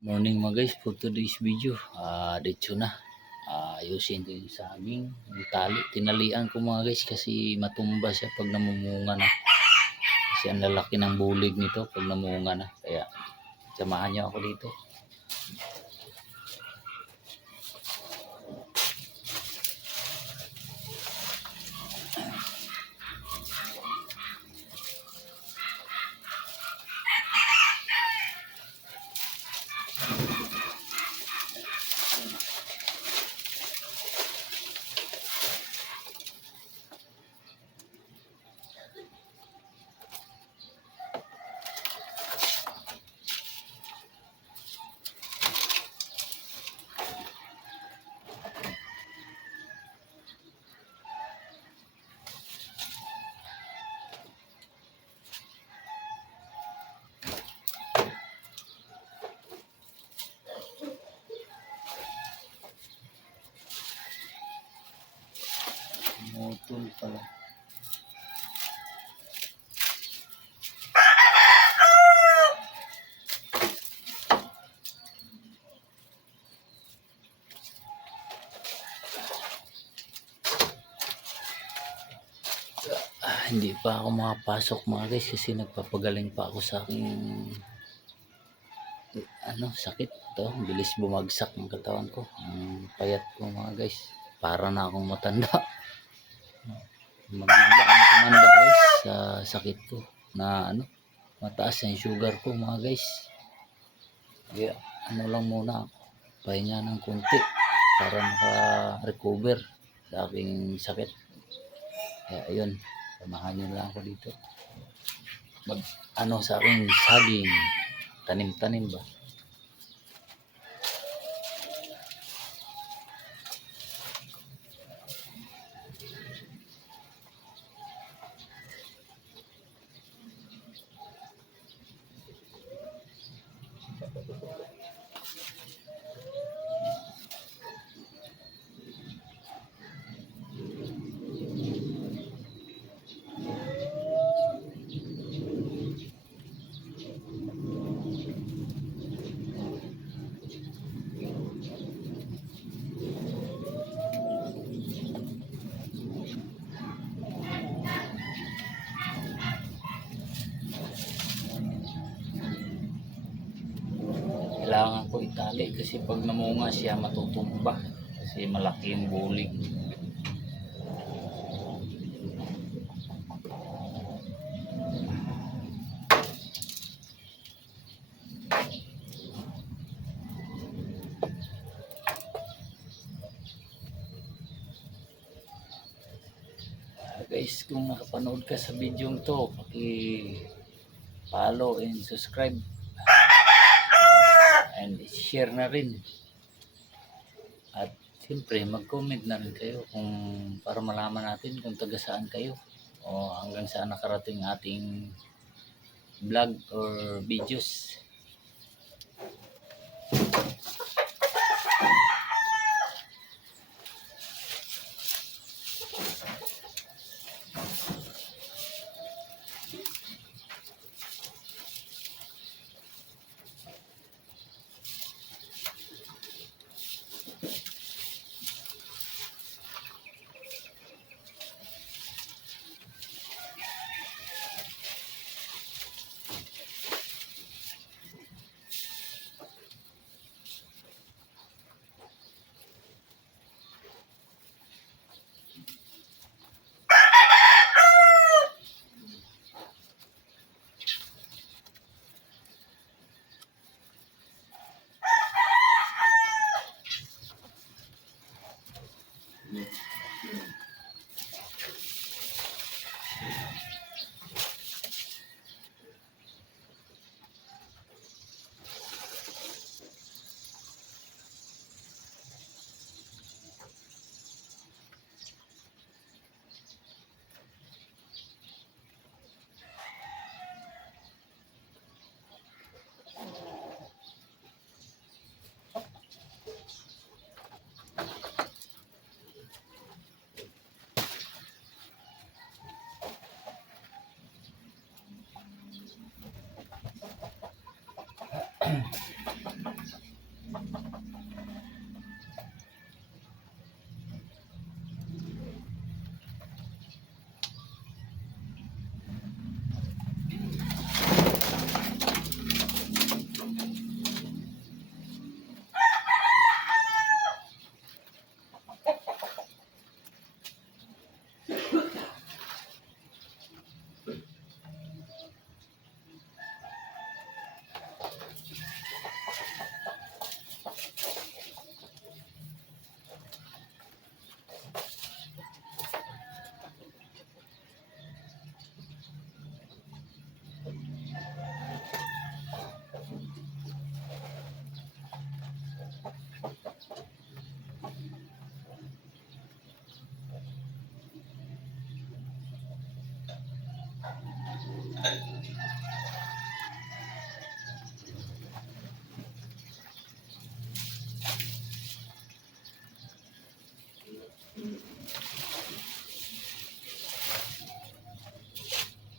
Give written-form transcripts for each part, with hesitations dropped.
Morning mga guys, for today's video, dito na. Ayusin ko yung saging, yung tali. Tinalian ko mga guys kasi matumba siya pag namumunga na. Kasi ang lalaki ng bulig nito pag namunga na. Kaya samahan niyo ako dito. Mutol pala. Hindi pa ako makapasok mga guys kasi nagpapagaling pa ako sa aking sakit to. Bilis bumagsak ng katawan ko. Ang payat ko mga guys. Para na akong matanda. Mabigla ang tumanda guys sa sakit ko na mataas yung sugar ko mga guys. Kaya lang muna ako, pahinga ng konti para maka-recover sa aking sakit. Kaya ayun, samahan nyo lang ako dito mag sa aking saging, tanim-tanim ba. Kailangan ko itali kasi pag namunga siya matutumba kasi malaki yung bulig. Guys, kung nakapanood ka sa video to, paki-follow and subscribe and share na rin. At siyempre mag-comment na rin kayo kung para malaman natin kung taga saan kayo o hanggang saan nakarating ating vlog or videos.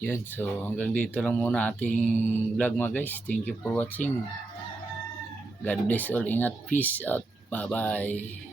Yun, so hanggang dito lang muna ating vlog mga guys. Thank you for watching. God bless all. Ingat. Peace out. Bye bye.